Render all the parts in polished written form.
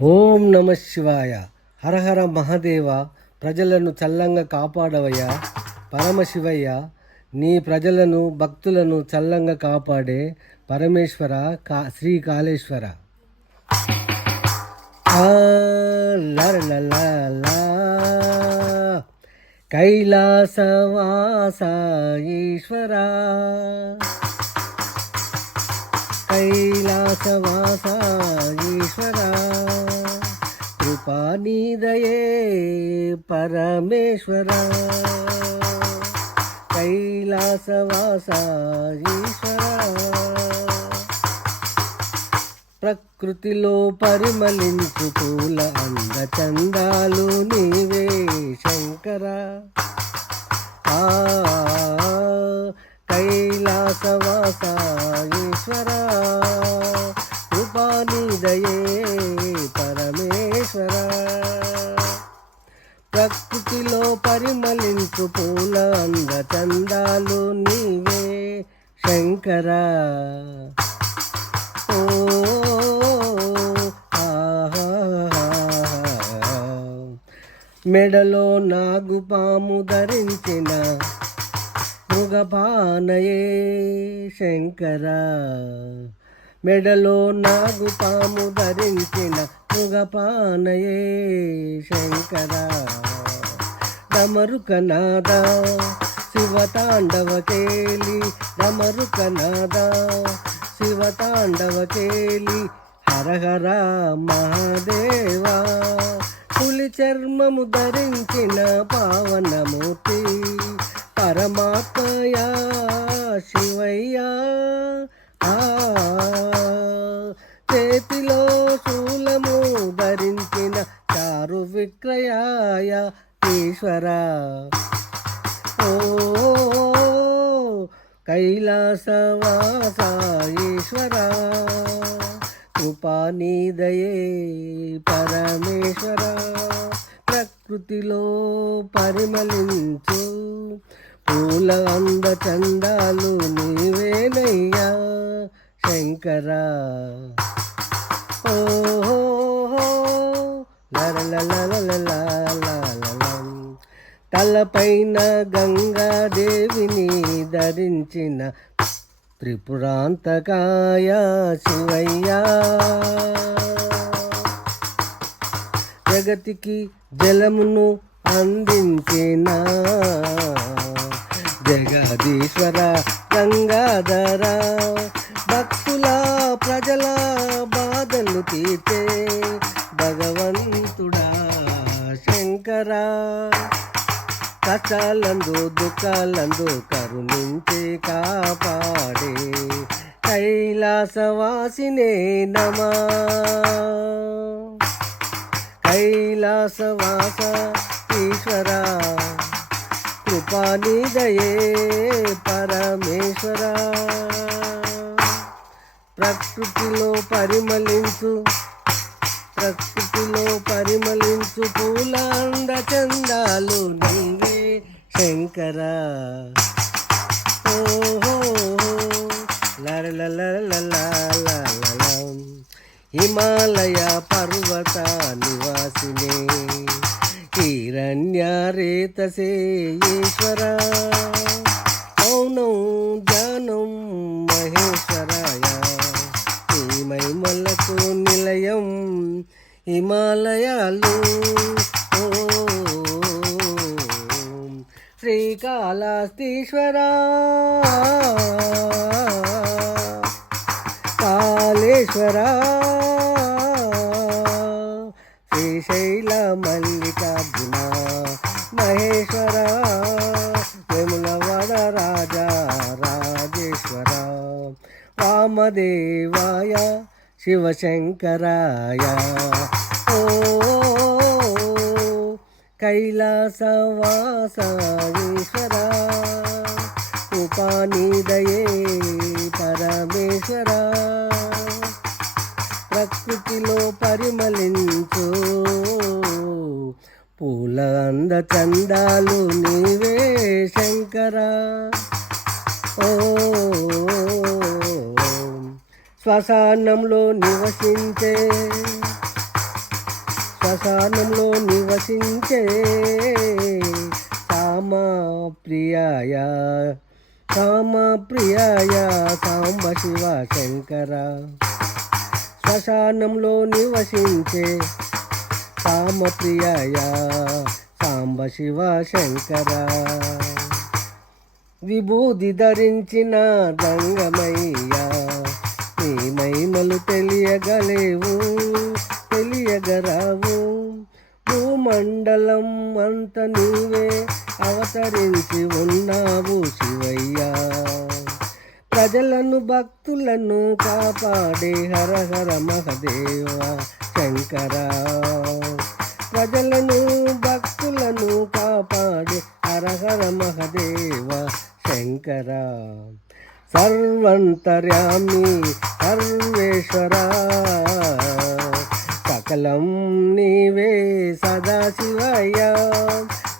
ఓం నమ శివాయ. హరహర మహదేవ. ప్రజలను చల్లంగా కాపాడవయ్యా పరమశివయ్య. నీ ప్రజలను భక్తులను చల్లంగా కాపాడే పరమేశ్వర శ్రీకాళేశ్వర. కైలాసవాస ఈశ్వర, కైలాసవాస ఈశ్వర, కృపానిదయే పరమేశ్వర. కైలాసవాస ఈశ్వర, ప్రకృతిలో పరిమళించు పూల అందచందాలు నీవే శంకర. కైలాసవాస ఈశ్వర, కృపానిదయే పరమేశ్వర. ప్రకృతిలో పరిమళించు పూల అందచందాలు నీవే శంకర. మెడలో నాగుపాము ధరించిన మృగపానయే శంకర. మెడలో నాగుపాము ధరించిన మృగపానయే శంకర. డమరుకనాద శివతాండవ కేలి, డమరుకనాద శివతాండవ కేలి, హరహర మహాదేవా. పులి చర్మము ధరించిన పావనమూర్తి పరమాత్మయా శివయ్యా. చేతిలో శూలము ధరించిన చారు విక్రయాయ ఈశ్వర. ఓ కైలాసవాస ఈశ్వర, కృపానిదయే పరమేశ్వర. ప్రకృతిలో పరిమళించు పూల అందచందాలు నీవేనయ్యా శంకర. ఓహో తలపైన గంగాదేవిని ధరించిన త్రిపురాంతకాయ శివయ్యా. జగతికి జలమును అందించిన జగదీశ్వర గంగాధర. భక్తుల ప్రజల బాధలు తీర్చే భగవంతుడా శంకర. కష్టాలందు దుఃఖాలందు కరుణించే కాపాడే కైలాసవాసినే నమా. కైలాసవాస ఈశ్వర, కృపానిదయే పరమేశ్వర. ప్రకృతిలో పరిమళించు పూల అందచందాలు నీవే శంకర. ఓహో హిమాలయ పర్వత నివాసినే హిరణ్యరేతసే ఈశ్వర. మౌనం ధ్యానం మహేశ్వరాయ, ఈ మహిమలకు నిలయం హిమాలయాలు. శ్రీకాళహస్తీశ్వర, కాళేశ్వర, శ్రీశైల మల్లికార్జున మహేశ్వర, వేములవాడ రాజా రాజేశ్వర. వామదేవాయ శివశంకరాయ. ఓ కైలాసవాస ఈశ్వర, కృపానిదయే పరమేశ్వర. ప్రకృతిలో పరిమళించు పూల అందచందాలు నీవే శంకర. ఓ శ్మశానంలో నివసించే శ్మశానంలో నివసించే కామప్రియాయ కామప్రియాయ సాంబ శివ శంకర. శ్మశానంలో నివసించే కామప్రియాయ సాంబ శివ శంకర. విభూది ధరించిన రంగమయ్యా నీ మహిమలు తెలియగలేవు తెలియగరావు. భూమండలం అంత నీవే అవతరించి ఉన్నావు శివయ్యా. ప్రజలను భక్తులను కాపాడే హర హర మహదేవ శంకర. ప్రజలను భక్తులను కాపాడే హర హర మహదేవ శంకర. సర్వంతర్యామి సర్వేశ్వర సకలం నీవే సదాశివయ్య.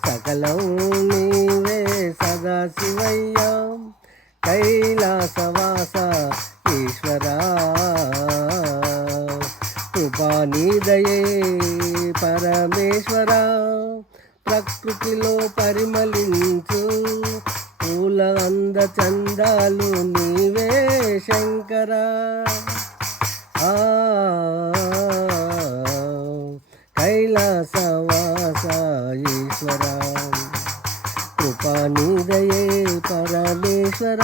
సకలం నీవే సదాశివయ్య. కైలాసవాస ఈశ్వర కృపానిదయే పరమేశ్వర. ప్రకృతిలో పరిమళించు పూల అందచందాలు నీవే శంకర. కైలాసవాస ఈశ్వర కృపానిదయే పరమేశ్వర.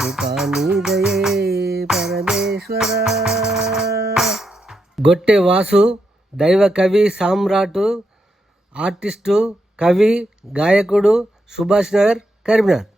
కృపానిదయే పరమేశ్వర. గొట్టె వాసు దైవ కవి సామ్రాటు ఆర్టిస్టు కవి గాయకుడు సుభాష్ నగర్ కరీంనగర్.